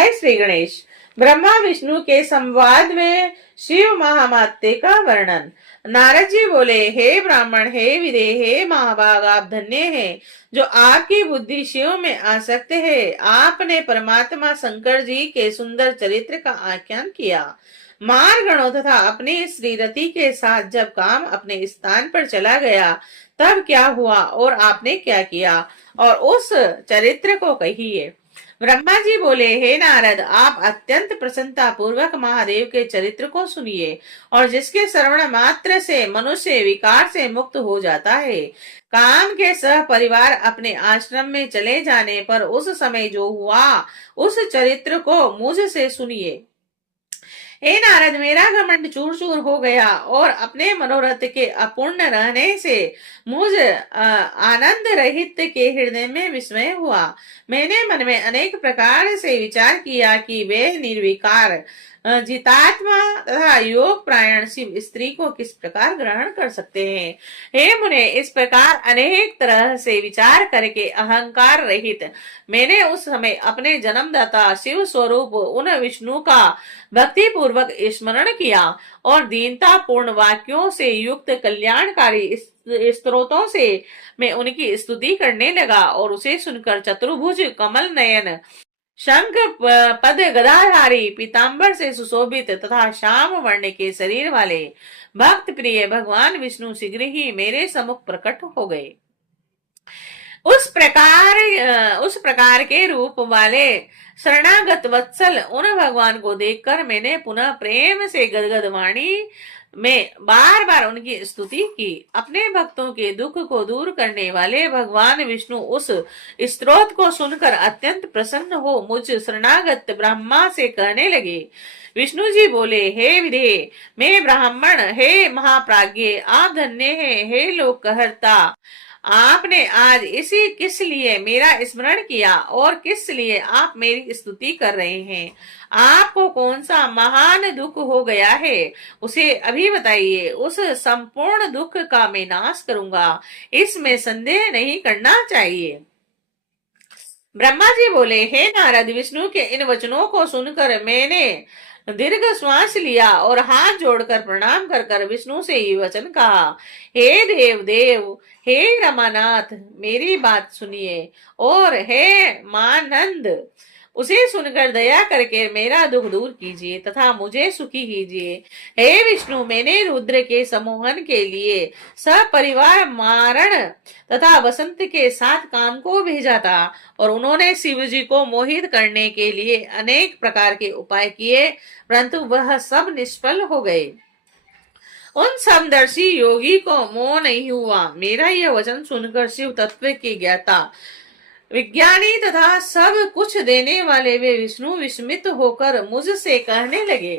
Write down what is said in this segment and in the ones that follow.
जय श्री गणेश। ब्रह्मा विष्णु के संवाद में शिव महामात्य का वर्णन। नारद जी बोले, हे ब्राह्मण, हे विदे, हे महाभाग, आप धन्य हैं जो आपकी बुद्धि शिव में आसक्त है। आपने परमात्मा शंकर जी के सुंदर चरित्र का आख्यान किया। मारगणों तथा अपनी स्त्री रति के साथ जब काम अपने स्थान पर चला गया तब क्या हुआ और आपने क्या किया, और उस चरित्र को कहिए। ब्रह्मा जी बोले, हे नारद, आप अत्यंत प्रसन्नता पूर्वक महादेव के चरित्र को सुनिए, और जिसके श्रवण मात्र से मनुष्य विकार से मुक्त हो जाता है। काम के सह परिवार अपने आश्रम में चले जाने पर उस समय जो हुआ उस चरित्र को मुझ से सुनिए। हे नारद, मेरा घमंड चूर चूर हो गया और अपने मनोरथ के अपूर्ण रहने से मुझ आनंद रहित के हृदय में विस्मय हुआ। मैंने मन में अनेक प्रकार से विचार किया कि वे निर्विकार जितात्मा तथा योग प्रायण शिव स्त्री को किस प्रकार ग्रहण कर सकते हैं। हे मुने, इस प्रकार अनेक तरह से विचार करके अहंकार रहित मैंने उस समय अपने जन्मदाता शिव स्वरूप उन विष्णु का भक्ति पूर्वक स्मरण किया और दीनता पूर्ण वाक्यों से युक्त कल्याणकारी स्तोत्रों से मैं उनकी स्तुति करने लगा, और उसे सुनकर चतुर्भुज कमल नयन शंख पद गदाधारी पीतांबर से सुशोभित तथा श्याम वर्ण के शरीर वाले भक्त प्रिय भगवान विष्णु शीघ्र ही मेरे सम्मुख प्रकट हो गए। उस प्रकार के रूप वाले शरणागत वत्सल उन भगवान को देखकर मैंने पुनः प्रेम से गदगद वाणी में बार बार उनकी स्तुति की। अपने भक्तों के दुख को दूर करने वाले भगवान विष्णु उस स्तोत्र को सुनकर अत्यंत प्रसन्न हो मुझ शरणागत ब्रह्मा से कहने लगे। विष्णु जी बोले, हे विदे, मैं ब्राह्मण, हे महाप्राज्ञ, आप धन्य हैं। हे लोकहर्ता, आपने आज इसी किस लिए मेरा स्मरण किया और किस लिए आप मेरी स्तुति कर रहे हैं। आपको कौन सा महान दुख हो गया है, उसे अभी बताइए। उस संपूर्ण दुख का मैं नाश करूंगा, इसमें संदेह नहीं करना चाहिए। ब्रह्मा जी बोले, हे नारद, विष्णु के इन वचनों को सुनकर मैंने दीर्घ श्वास लिया और हाथ जोड़कर प्रणाम कर कर विष्णु से ये वचन कहा। हे देव देव, हे रमानाथ, मेरी बात सुनिए, और हे मानंद, उसे सुनकर दया करके मेरा दुख दूर कीजिए तथा मुझे सुखी कीजिए। हे विष्णु, मैंने रुद्र के सम्मोहन के लिए सपरिवार मारण तथा वसंत के साथ काम को भेजा था, और उन्होंने शिव जी को मोहित करने के लिए अनेक प्रकार के उपाय किए, परंतु वह सब निष्फल हो गए। उन समदर्शी योगी को मोह नहीं हुआ। मेरा यह वचन सुनकर शिव तत्व के ज्ञाता विज्ञानी तथा सब कुछ देने वाले वे विष्णु विस्मित होकर मुझसे कहने लगे।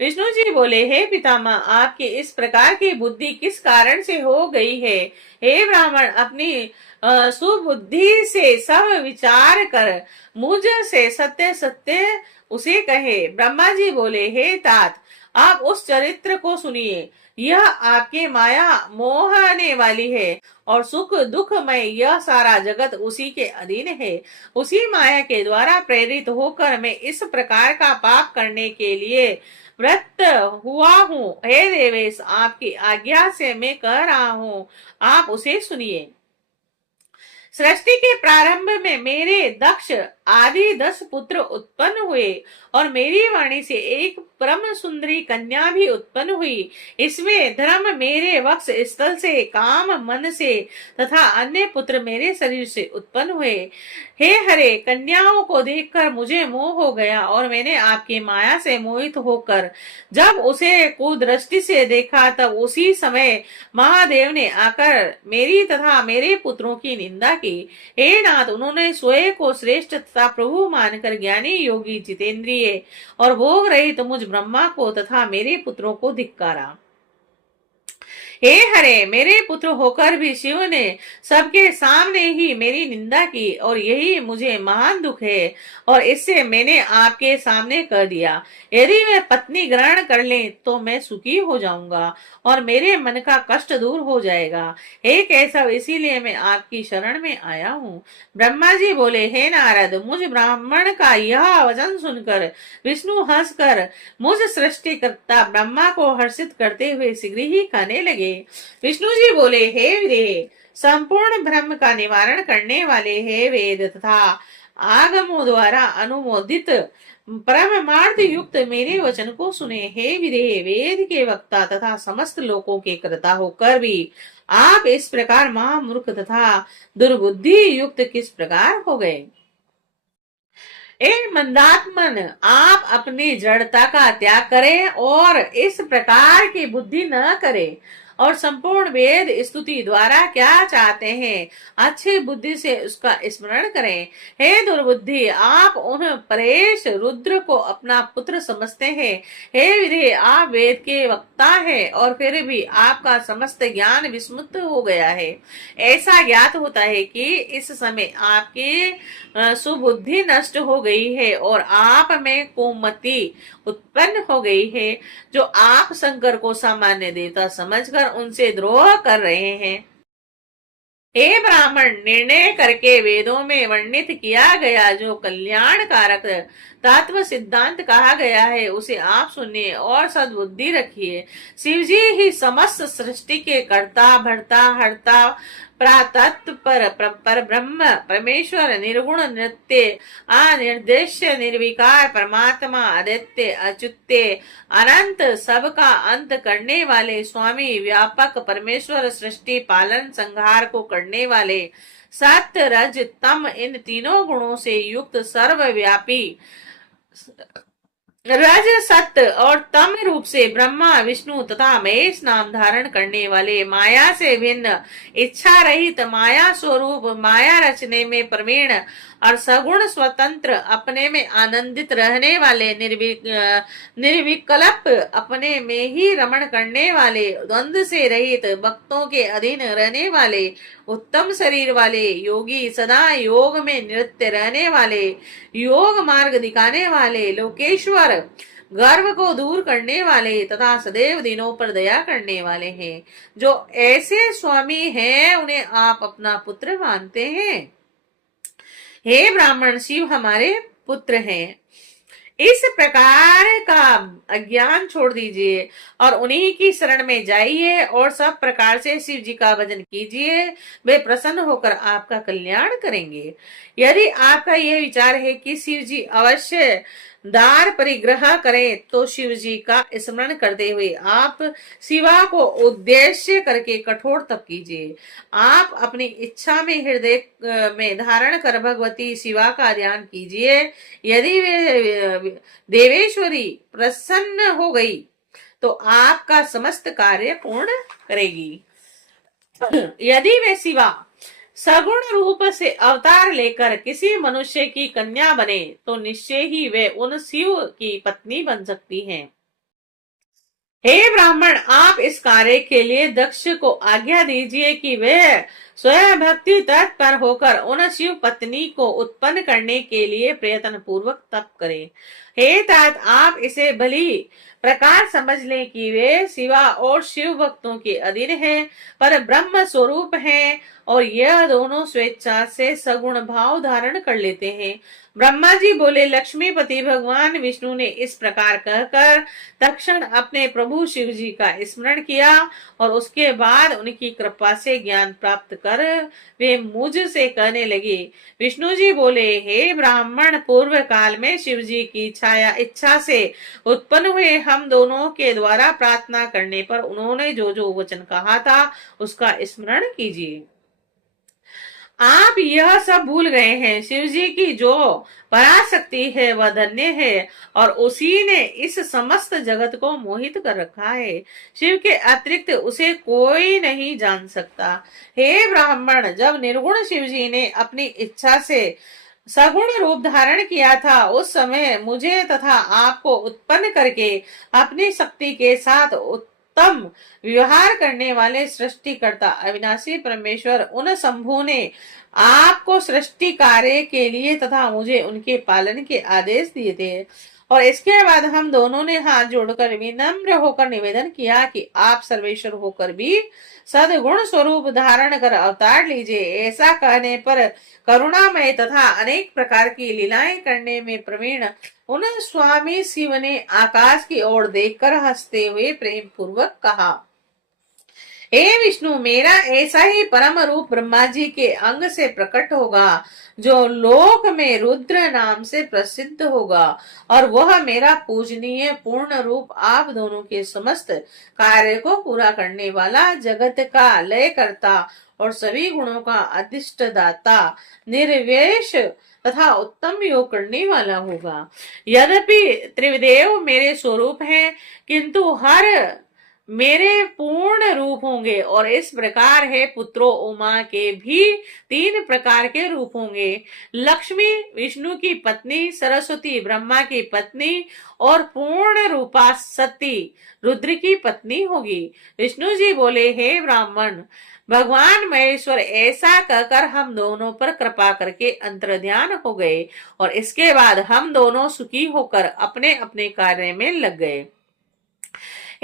विष्णु जी बोले, हे पितामह, आपकी इस प्रकार की बुद्धि किस कारण से हो गई है। हे ब्राह्मण, अपनी सुबुद्धि से सब विचार कर मुझ से सत्य सत्य उसे कहे। ब्रह्मा जी बोले, हे तात, आप उस चरित्र को सुनिए। यह आपके माया मोहने वाली है, और सुख दुखमय यह सारा जगत उसी के अधीन है। उसी माया के द्वारा प्रेरित होकर मैं इस प्रकार का पाप करने के लिए व्रत हुआ हूँ। हे देवेश, आपकी आज्ञा से मैं कह रहा हूँ, आप उसे सुनिए। सृष्टि के प्रारंभ में मेरे दक्ष आदि 10 पुत्र उत्पन्न हुए, और मेरी वाणी से एक परम सुंदरी कन्या भी उत्पन्न हुई। इसमें धर्म मेरे वक्ष स्थल से, काम मन से तथा अन्य पुत्र मेरे शरीर से उत्पन्न हुए। हे हरे, कन्याओं को देखकर मुझे मोह हो गया, और मैंने आपकी माया से मोहित होकर जब उसे कुदृष्टि से देखा, तब उसी समय महादेव ने आकर मेरी तथा मेरे पुत्रों की निंदा की। हे नाथ, उन्होंने स्वयं को श्रेष्ठ तथा प्रभु मानकर ज्ञानी योगी जितेंद्रिय और भोग रहित मुझ ब्रह्मा को तथा मेरे पुत्रों को धिक्कारा। हे हरे, मेरे पुत्र होकर भी शिव ने सबके सामने ही मेरी निंदा की और यही मुझे महान दुख है और इससे मैंने आपके सामने कर दिया। यदि मैं पत्नी ग्रहण कर ले तो मैं सुखी हो जाऊंगा और मेरे मन का कष्ट दूर हो जाएगा। हे केशव, इसीलिए मैं आपकी शरण में आया हूँ। ब्रह्मा जी बोले, हे नारद, मुझ ब्राह्मण का यह वचन सुनकर विष्णु हंसकर मुझ सृष्टिकर्ता ब्रह्मा को हर्षित करते हुए शीघ्र ही कहने लगे। विष्णु जी बोले, हे विदेह, संपूर्ण ब्रह्म का निवारण करने वाले हे वेद तथा आगमों द्वारा अनुमोदित परमार्थ युक्त मेरे वचन को सुने। हे विदेह, वेद के वक्ता तथा समस्त लोकों के कर्ता होकर भी आप इस प्रकार महामूर्ख तथा दुर्बुद्धि युक्त किस प्रकार हो गए। ए मंदात्मन, आप अपनी जड़ता का त्याग करें और इस प्रकार की बुद्धि न करें और संपूर्ण वेद स्तुति द्वारा क्या चाहते हैं अच्छी बुद्धि से उसका स्मरण करें। हे दुर्बुद्धि, आप उन परेश रुद्र को अपना पुत्र समझते हैं। हे विधि, आप वेद के वक्ता हैं और फिर भी आपका समस्त ज्ञान विस्मृत हो गया है। ऐसा ज्ञात होता है कि इस समय आपकी सुबुद्धि नष्ट हो गई है और आप में कुमति उत्पन्न हो गई है, जो आप शंकर को सामान्य देवता समझकर उनसे द्रोह कर रहे हैं। हे ब्राह्मण, निर्णय करके वेदों में वर्णित किया गया जो कल्याण कारक तत्व सिद्धांत कहा गया है उसे आप सुनिए और सद्बुद्धि रखिए। शिवजी ही समस्त सृष्टि के कर्ता, भर्ता, हर्ता, प्रातत्व पर ब्रह्म परमेश्वर, निर्गुण, नित्य, अनिर्देश्य, निर्विकार परमात्मा, आदित्य, अच्युत्य, अनंत, सबका अंत करने वाले स्वामी, व्यापक परमेश्वर, सृष्टि पालन संहार को करने वाले, सत्य, रज, तम, इन तीनों गुणों से युक्त सर्वव्यापी, रज, सत्य और तम रूप से ब्रह्मा, विष्णु तथा महेश नाम धारण करने वाले, माया से भिन्न, इच्छा रहित, माया स्वरूप, माया रचने में प्रवीण और सगुण स्वतंत्र, अपने में आनंदित रहने वाले, निर्विकल्प, अपने में ही रमण करने वाले, द्वंद्व से रहित, भक्तों के अधीन रहने वाले, उत्तम शरीर वाले योगी, सदा योग में नित्य रहने वाले, योग मार्ग दिखाने वाले, लोकेश्वर, गर्व को दूर करने वाले तथा सदैव दिनों पर दया करने वाले हैं। जो ऐसे स्वामी हैं उन्हें आप अपना पुत्र मानते हैं। हे ब्राह्मण, शिव हमारे पुत्र हैं। इस प्रकार का अज्ञान छोड़ दीजिए और उन्हीं की शरण में जाइए और सब प्रकार से शिव जी का भजन कीजिए। वे प्रसन्न होकर आपका कल्याण करेंगे। यदि आपका यह विचार है कि शिव जी अवश्य दार परिग्रह करें तो शिव जी का स्मरण करते हुए आप शिवा को उद्देश्य करके कठोर तप कीजिए। आप अपनी इच्छा में हृदय में धारण कर भगवती शिवा का ध्यान कीजिए। यदि वे देवेश्वरी प्रसन्न हो गई तो आपका समस्त कार्य पूर्ण करेगी। यदि वे शिवा सगुण रूप से अवतार लेकर किसी मनुष्य की कन्या बने तो निश्चय ही वे उन शिव की पत्नी बन सकती हैं। हे ब्राह्मण, आप इस कार्य के लिए दक्ष को आज्ञा दीजिए कि वह स्वयं भक्ति तत्पर होकर उन शिव पत्नी को उत्पन्न करने के लिए प्रयत्न पूर्वक तप करे। हे तात, आप इसे भली प्रकार समझ लें कि वे शिवा और शिव भक्तों के अधीन हैं, पर ब्रह्म स्वरूप हैं और यह दोनों स्वेच्छा से सगुण भाव धारण कर लेते हैं। ब्रह्मा जी बोले, लक्ष्मीपति भगवान विष्णु ने इस प्रकार कहकर तत्क्षण अपने प्रभु शिव जी का स्मरण किया और उसके बाद उनकी कृपा से ज्ञान प्राप्त कर वे मुझ से कहने लगे। विष्णु जी बोले, हे ब्राह्मण, पूर्व काल में शिव जी की छाया इच्छा से उत्पन्न हुए हम दोनों के द्वारा प्रार्थना करने पर उन्होंने जो जो वचन कहा था उसका स्मरण कीजिए। आप यह सब भूल गए हैं। शिव जी की जो पराशक्ति है वह धन्य है और उसी ने इस समस्त जगत को मोहित कर रखा है। शिव के अतिरिक्त उसे कोई नहीं जान सकता। हे ब्राह्मण, जब निर्गुण शिव जी ने अपनी इच्छा से सगुण रूप धारण किया था उस समय मुझे तथा आपको उत्पन्न करके अपनी शक्ति के साथ उत्तम व्यवहार करने वाले सृष्टिकर्ता अविनाशी परमेश्वर उन शंभु ने आपको सृष्टि कार्य के लिए तथा मुझे उनके पालन के आदेश दिए थे। और इसके बाद हम दोनों ने हाथ जोड़कर विनम्र होकर निवेदन किया कि आप सर्वेश्वर होकर भी सदगुण स्वरूप धारण कर अवतार लीजिए। ऐसा कहने पर करुणामय तथा अनेक प्रकार की लीलाएं करने में प्रवीण उन स्वामी शिव ने आकाश की ओर देखकर हंसते हुए प्रेम पूर्वक कहा, हे विष्णु, मेरा ऐसा ही परम रूप ब्रह्मा जी के अंग से प्रकट होगा जो लोक में रुद्र नाम से प्रसिद्ध होगा, और वह मेरा पूजनीय पूर्ण रूप आप दोनों के समस्त कार्य को पूरा करने वाला, जगत का लय करता और सभी गुणों का अधिष्ठ दाता, निर्वेश तथा उत्तम योग करने वाला होगा। यद्यपि त्रिदेव मेरे स्वरूप हैं, किंतु हर मेरे पूर्ण रूप होंगे, और इस प्रकार है पुत्रों उमा के भी 3 प्रकार के रूप होंगे। लक्ष्मी विष्णु की पत्नी, सरस्वती ब्रह्मा की पत्नी और पूर्ण रूपा सती रुद्र की पत्नी होगी। विष्णु जी बोले, हे ब्राह्मण, भगवान महेश्वर ऐसा कहकर हम दोनों पर कृपा करके अंतर्ध्यान हो गए, और इसके बाद हम दोनों सुखी होकर अपने अपने कार्य में लग गए।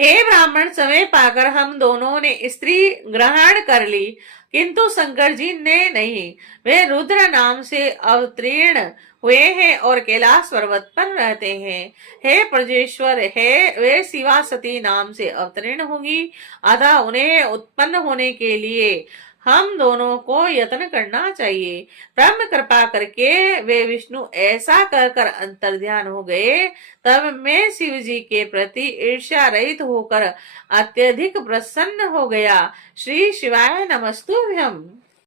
हे ब्राह्मण, समय पाकर हम दोनों ने स्त्री ग्रहण कर ली, किंतु शंकर जी ने नहीं। वे रुद्र नाम से अवतीर्ण हुए हैं और कैलाश पर्वत पर रहते हैं। हे प्रजेश्वर, है वे शिवा सती नाम से अवतीर्ण होंगी, अतः उन्हें उत्पन्न होने के लिए हम दोनों को यत्न करना चाहिए। ब्रह्म कृपा करके वे विष्णु ऐसा कहकर अंतर्ध्यान हो गए। तब मैं शिव जी के प्रति ईर्ष्या रहित होकर अत्यधिक प्रसन्न हो गया। श्री शिवाय नमस्तुभ्यम।